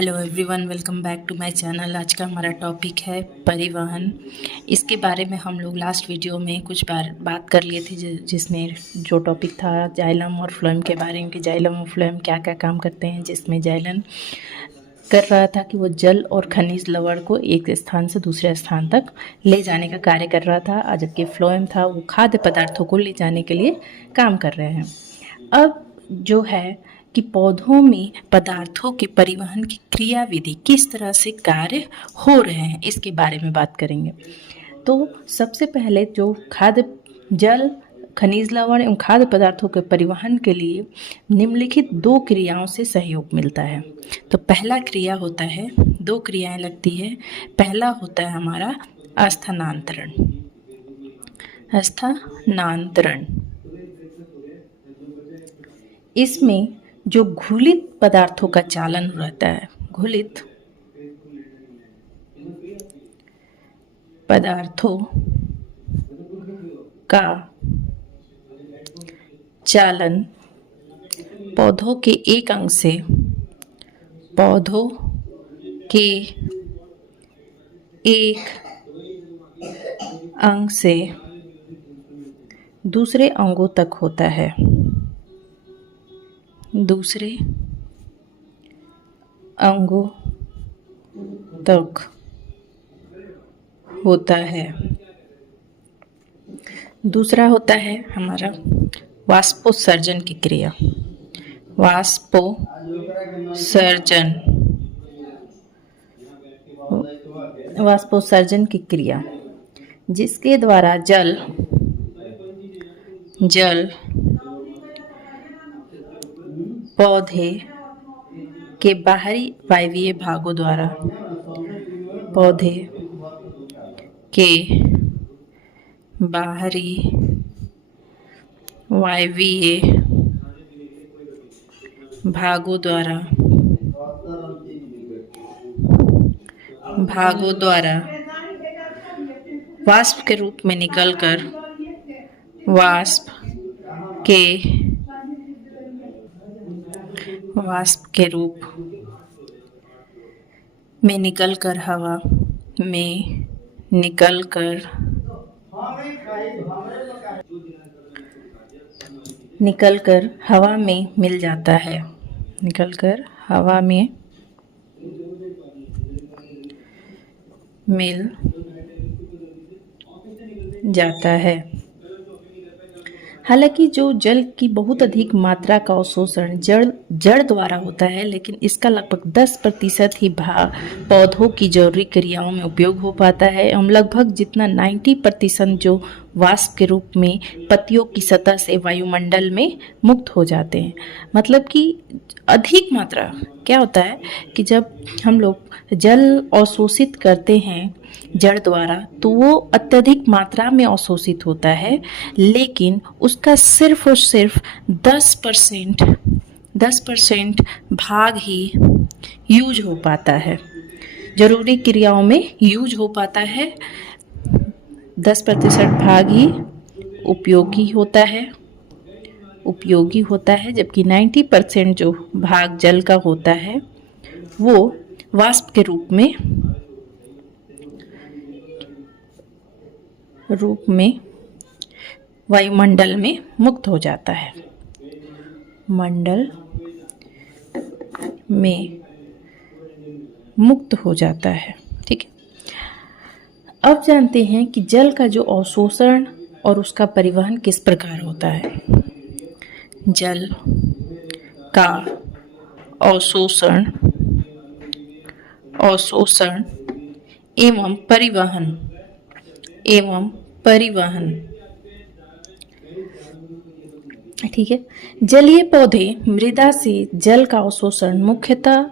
Hello everyone, welcome back to my channel. आज का हमारा टॉपिक है परिवहन। इसके बारे में हम लोग लास्ट वीडियो में कुछ बार बात कर लिए थे, जिसमें जो टॉपिक था जाइलम और फ्लोएम के बारे में कि जाइलम और फ्लोएम क्या क्या काम करते हैं। जिसमें जाइलम कर रहा था कि वो जल और खनिज लवण को एक स्थान से दूसरे स्थान तक ले जाने का कार्य कर रहा था, और जबकि फ्लोएम था वो खाद्य पदार्थों को ले जाने के लिए काम कर रहे हैं। अब जो है कि पौधों में पदार्थों के परिवहन की क्रियाविधि किस तरह से कार्य हो रहे हैं, इसके बारे में बात करेंगे। तो सबसे पहले जो खाद्य जल खनिज लवण एवं खाद्य पदार्थों के परिवहन के लिए निम्नलिखित दो क्रियाओं से सहयोग मिलता है। तो पहला क्रिया होता है, दो क्रियाएं लगती है। पहला होता है हमारा स्थानांतरण। स्थानांतरण इसमें जो घुलित पदार्थों का चालन रहता है, घुलित पदार्थों का चालन पौधों के एक अंग से पौधों के एक अंग से दूसरे अंगों तक होता है। दूसरे अंगों तक होता है। दूसरा होता है हमारा वाष्पोत्सर्जन की क्रिया। वाष्पोत्सर्जन वाष्पोत्सर्जन की क्रिया जिसके द्वारा जल पौधे के बाहरी वायवीय भागों द्वारा पौधे के बाहरी वायवीय भागों द्वारा वाष्प के रूप में निकलकर वाष्प के रूप में निकलकर हवा में निकलकर हवा में मिल जाता है। निकलकर हवा में मिल जाता है। हालांकि जो जल की बहुत अधिक मात्रा का अवशोषण जड़ द्वारा होता है, लेकिन इसका लगभग 10% ही भाग पौधों की जरूरी क्रियाओं में उपयोग हो पाता है। एवं लगभग जितना 90% जो वाष्प के रूप में पत्तियों की सतह से वायुमंडल में मुक्त हो जाते हैं। मतलब कि अधिक मात्रा क्या होता है कि जब हम लोग जल अवशोषित करते हैं जड़ द्वारा, तो वो अत्यधिक मात्रा में अवशोषित होता है, लेकिन उसका सिर्फ और सिर्फ 10% भाग ही यूज हो पाता है, जरूरी क्रियाओं में यूज हो पाता है। 10% भाग ही उपयोगी होता है, जबकि 90% जो भाग जल का होता है वो वाष्प के रूप में वायुमंडल में मुक्त हो जाता है। मंडल में मुक्त हो जाता है। ठीक है, अब जानते हैं कि जल का जो अवशोषण और उसका परिवहन किस प्रकार होता है। जल का अवशोषण एवं परिवहन। ठीक है, जलीय पौधे मृदा से जल का अवशोषण मुख्यतः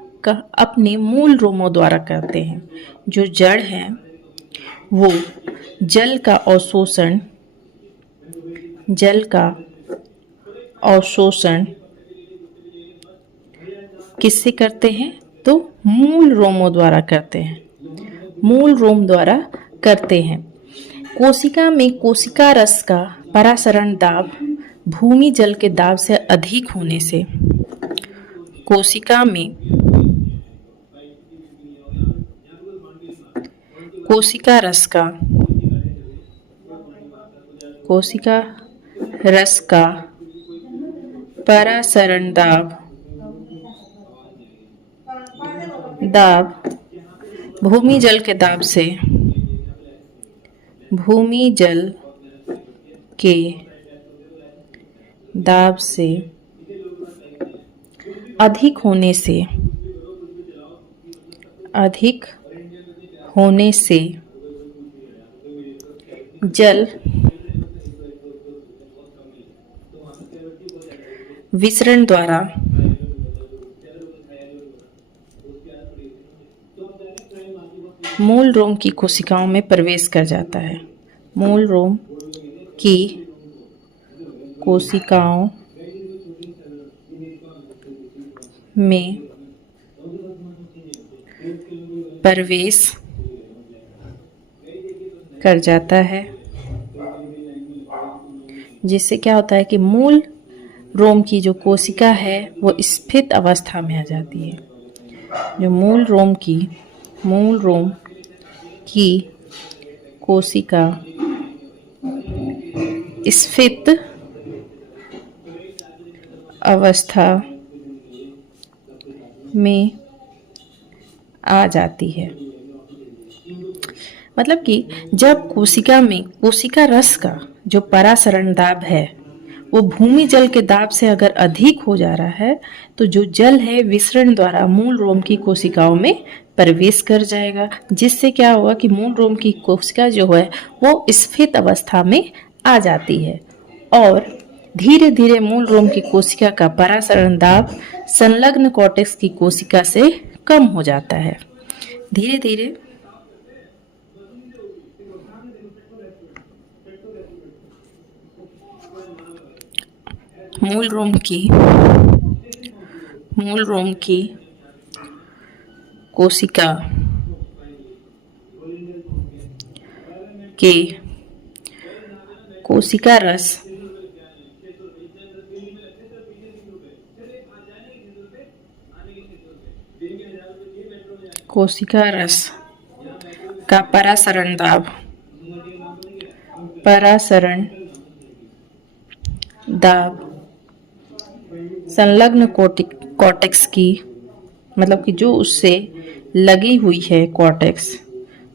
अपने मूल रोमों द्वारा करते हैं। जो जड़ है वो जल का अवशोषण किससे करते हैं? तो मूल रोमों द्वारा करते हैं। कोशिका में कोशिका रस का परासरण दाब भूमि जल के दाब से अधिक होने से कोशिका में कोशिका रस का परासरण दाब भूमि जल के दाब से अधिक होने से जल विसरण द्वारा मूल रोम की कोशिकाओं में प्रवेश कर जाता है। मूल रोम की कोशिकाओं में प्रवेश कर जाता है, जिससे क्या होता है कि मूल रोम की जो कोशिका है वो स्फीत अवस्था में आ जाती है। जो मूल रोम की कोशिका स्फीत अवस्था में आ जाती है। मतलब कि जब कोशिका में कोशिका रस का जो परासरण दाब है वो भूमि जल के दाब से अगर अधिक हो जा रहा है तो जो जल है विसरण द्वारा मूल रोम की कोशिकाओं में प्रवेश कर जाएगा, जिससे क्या होगा कि मूल रोम की कोशिका जो है वो स्फीत अवस्था में आ जाती है और धीरे धीरे मूल रोम की कोशिका का परासरण दाब संलग्न कॉर्टेक्स की कोशिका से कम हो जाता है। धीरे धीरे मूल रोम की कोशिका के कोशिका रस का परासरण दाब संलग्न कॉर्टेक्स की मतलब कि जो उससे लगी हुई है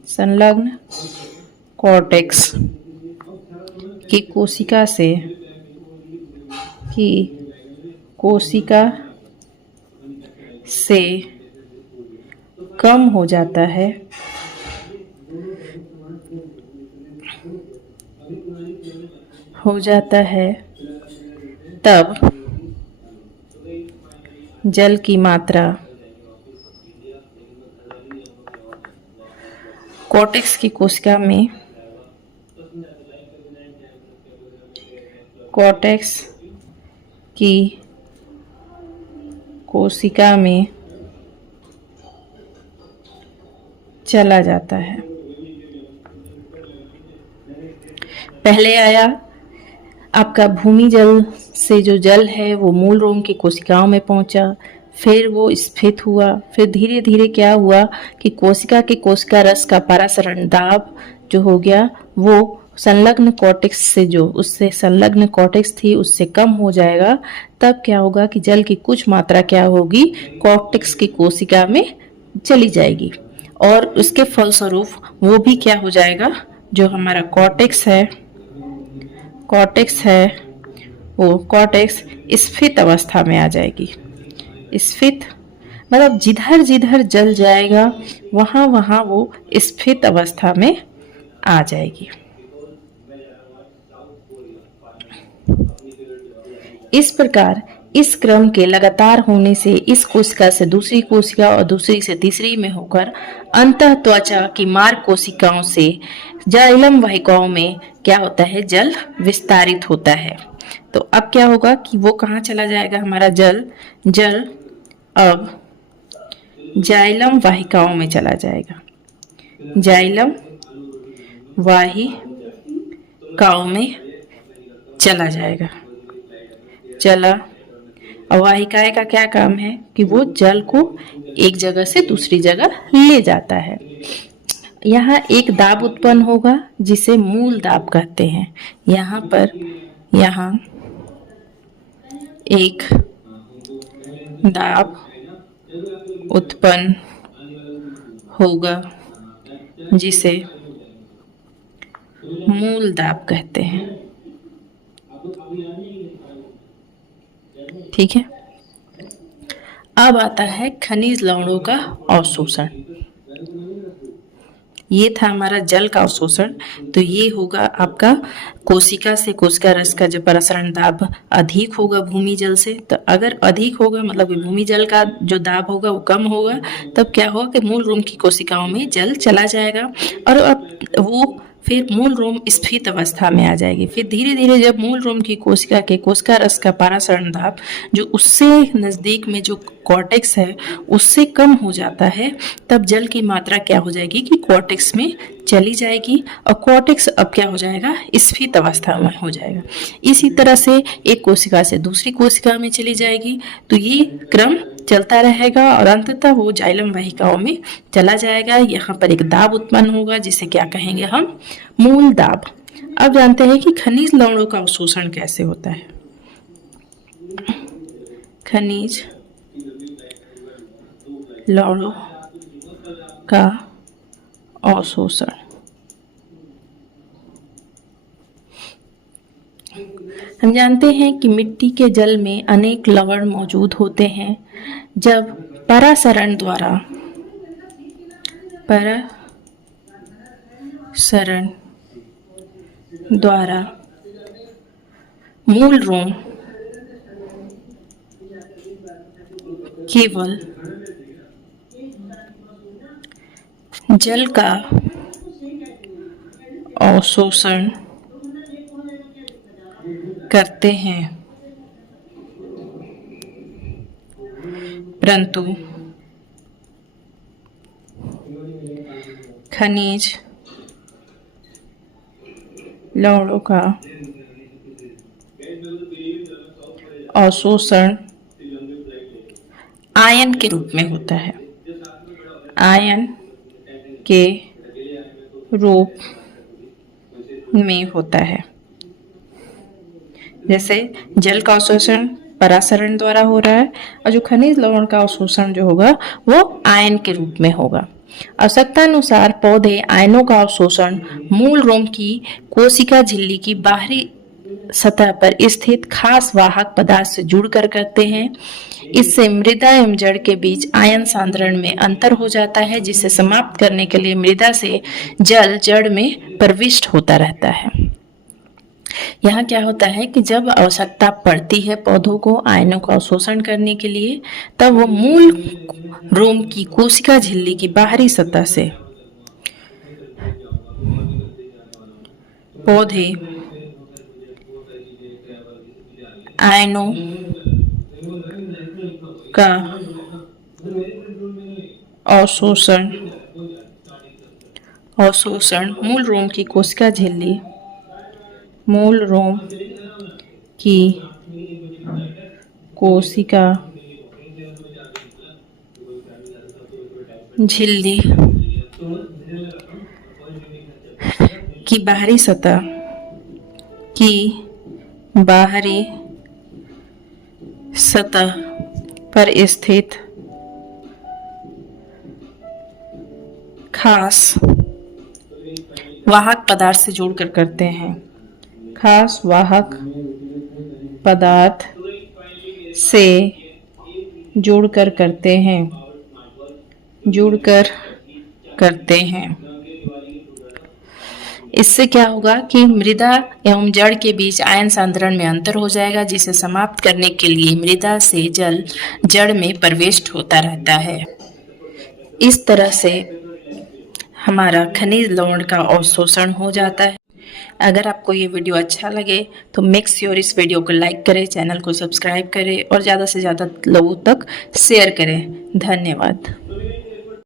संलग्न कॉर्टेक्स की कोशिका से कम हो जाता है, तब जल की मात्रा कॉर्टेक्स की कोशिका में चला जाता है। पहले आया आपका भूमि जल से जो जल है वो मूल रोम की कोशिकाओं में पहुंचा, फिर वो स्फीत हुआ, फिर धीरे धीरे क्या हुआ कि कोशिका रस का परासरण दाब जो हो गया वो संलग्न कॉर्टेक्स से जो उससे संलग्न कॉर्टेक्स थी उससे कम हो जाएगा। तब क्या होगा कि जल की कुछ मात्रा क्या होगी कॉर्टेक्स की कोशिका में चली जाएगी और उसके फलस्वरूप वो भी क्या हो जाएगा, जो हमारा कॉर्टेक्स है वो कॉर्टेक्स स्फीत अवस्था में आ जाएगी। स्फीत मतलब जिधर जिधर जल जाएगा वहां वहां वो स्फीत अवस्था में आ जाएगी। इस प्रकार इस क्रम के लगातार होने से इस कोशिका से दूसरी कोशिका और दूसरी से तीसरी में होकर अंतः त्वचा की मार्ग कोशिकाओं से जाइलम वाहिकाओं में क्या होता है, जल विस्तारित होता है। तो अब क्या होगा कि वो कहाँ चला जाएगा, हमारा जल अब जाइलम वाहिकाओं में चला जाएगा। जाइलम वाहिकाओं में चला जाएगा। और वाहिकाएं का क्या काम है कि वो जल को एक जगह से दूसरी जगह ले जाता है। यहाँ एक दाब उत्पन्न होगा जिसे मूल दाब कहते हैं। यहाँ पर यहाँ एक दाब उत्पन्न होगा जिसे मूल दाब कहते हैं। ठीक है। अब आता है खनिज लवणों का अवशोषण। ये था हमारा जल का अवशोषण। तो ये होगा आपका कोशिका से कोशिका रस का जो प्रसरण दाब अधिक होगा भूमि जल से। तो अगर अधिक होगा मतलब कि भूमि जल का जो दाब होगा वो कम होगा, तब क्या होगा कि मूल रोम की कोशिकाओं में जल चला जाएगा और अब वो फिर मूल रोम स्फीत अवस्था में आ जाएगी। फिर धीरे धीरे जब मूल रोम की कोशिका के कोशिका रस का पारासरण दाब जो उससे नज़दीक में जो कॉर्टेक्स है उससे कम हो जाता है, तब जल की मात्रा क्या हो जाएगी कि कॉर्टेक्स में चली जाएगी और कॉर्टेक्स अब क्या हो जाएगा, स्फीत अवस्था में हो जाएगा। इसी तरह से एक कोशिका से दूसरी कोशिका में चली जाएगी। तो ये क्रम चलता रहेगा और अंततः वो जाइलम वाहिकाओं में चला जाएगा। यहाँ पर एक दाब उत्पन्न होगा जिसे क्या कहेंगे हम, मूल दाब। अब जानते हैं कि खनिज लवणों का अवशोषण कैसे होता है। खनिज लवणों का अवशोषण। हम जानते हैं कि मिट्टी के जल में अनेक लवण मौजूद होते हैं। जब परासरण द्वारा मूल रोम केवल जल का अवशोषण करते हैं, परंतु खनिज लवणों का अवशोषण आयन के रूप में होता है। आयन के रूप में होता है। जैसे जल का अवशोषण परासरण द्वारा हो रहा है और जो खनिज लवण का अवशोषण जो होगा वो आयन के रूप में होगा। आवश्यकतानुसार पौधे आयनों का अवशोषण मूल रोम की कोशिका झिल्ली की बाहरी सतह पर स्थित खास वाहक पदार्थ से जुड़कर करते हैं। इससे मृदा एवं जड़ के बीच आयन सांद्रण में अंतर हो जाता है, जिसे समाप्त करने के लिए मृदा से जल जड़ में प्रविष्ट होता रहता है। यहाँ क्या होता है कि जब आवश्यकता पड़ती है पौधों को आयनों का अवशोषण करने के लिए, तब वो मूल रोम की कोशिका झिल्ली की बाहरी सतह से पौधे आयनों का अवशोषण मूल रोम की कोशिका झिल्ली मूल रोम की कोशिका झिल्ली की बाहरी सतह पर स्थित खास वाहक पदार्थ से जोड़कर करते हैं। खास वाहक पदार्थ से जुड़कर करते हैं। इससे क्या होगा कि मृदा एवं जड़ के बीच आयन सांद्रण में अंतर हो जाएगा, जिसे समाप्त करने के लिए मृदा से जल जड़ में प्रविष्ट होता रहता है। इस तरह से हमारा खनिज लवण का अवशोषण हो जाता है। अगर आपको ये वीडियो अच्छा लगे तो मेक श्योर इस वीडियो को लाइक करें, चैनल को सब्सक्राइब करें और ज़्यादा से ज़्यादा लोगों तक शेयर करें। धन्यवाद।